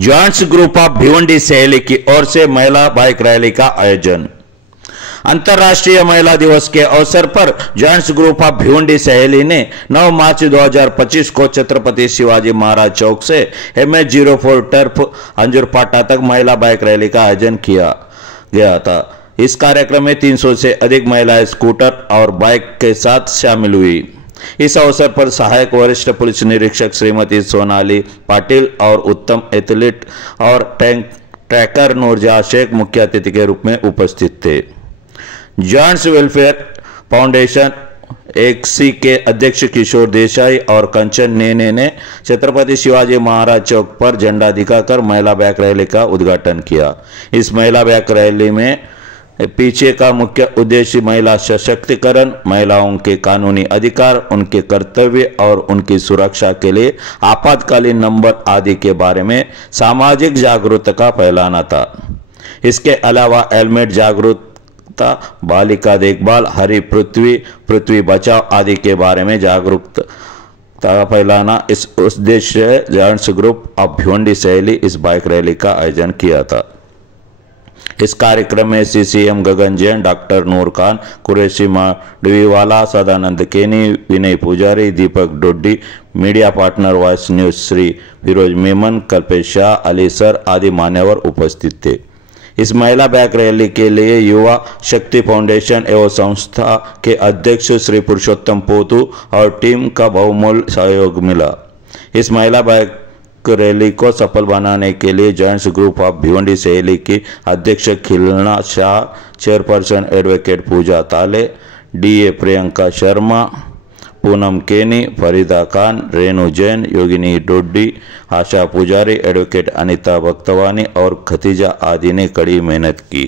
Joints group of Bhiwandi सहेली की ओर से महिला बाइक रैली का आयोजन। अंतर्राष्ट्रीय महिला दिवस के अवसर पर जॉइंट्स ग्रुप ऑफ भिवंडी सहेली ने 9 मार्च 2025 को छत्रपति शिवाजी महाराज चौक से MS04 टर्फ अंजुरपाटा तक महिला बाइक रैली का आयोजन किया गया था। इस कार्यक्रम में 300 से अधिक महिलाएं स्कूटर और बाइक के साथ शामिल हुई। इस अवसर पर सहायक वरिष्ठ पुलिस निरीक्षक श्रीमती सोनाली पाटिल और उत्तम एथलीट और ट्रैकर नूरजहां शेख मुख्य अतिथि के रूप में उपस्थित थे। जॉइंट्स वेलफेयर फाउंडेशन XC के अध्यक्ष किशोर देसाई और कंचन नेने ने छत्रपति शिवाजी महाराज चौक पर झंडा दिखाकर महिला बाइक रैली का उद्घाटन किया। इस महिला बाइक रैली में पीछे का मुख्य उद्देश्य महिला सशक्तिकरण, महिलाओं के कानूनी अधिकार, उनके कर्तव्य और उनकी सुरक्षा के लिए आपातकालीन नंबर आदि के बारे में सामाजिक जागरूकता फैलाना था। इसके अलावा हेलमेट जागरूकता, बालिका देखभाल, हरी पृथ्वी, पृथ्वी बचाओ आदि के बारे में जागरूकता फैलाना इस उद्देश्य से जॉइंट्स ग्रुप ऑफ भिवंडी सहेली इस बाइक रैली का आयोजन किया था। इस कार्यक्रम में CCM Gagan Jain, doctor Noor Khan, Qureshi Madviwala, Sadanand Keni, Vinay Pujari, Deepak Doddi, media partner voice news Shri Firoz Memon, Kalpesh Shah, Ali sir आदि मान्यवर उपस्थित थे। इस महिला बाइक रैली के लिए युवा शक्ति फाउंडेशन एवं संस्था के अध्यक्ष श्री पुरुषोत्तम पोतू और टीम का बहुमूल्य सहयोग मिला। इस महिला बाइक रैली को सफल बनाने के लिए जॉइंट्स ग्रुप ऑफ भिवंडी सहेली की अध्यक्ष खिलना शाह, चेयरपर्सन एडवोकेट पूजा ताले, DA प्रियंका शर्मा, पूनम केनी, फरीदा खान, रेणु जैन, योगिनी डोड्डी, आशा पुजारी, एडवोकेट अनिता भक्तवानी और खतीजा आदि ने कड़ी मेहनत की।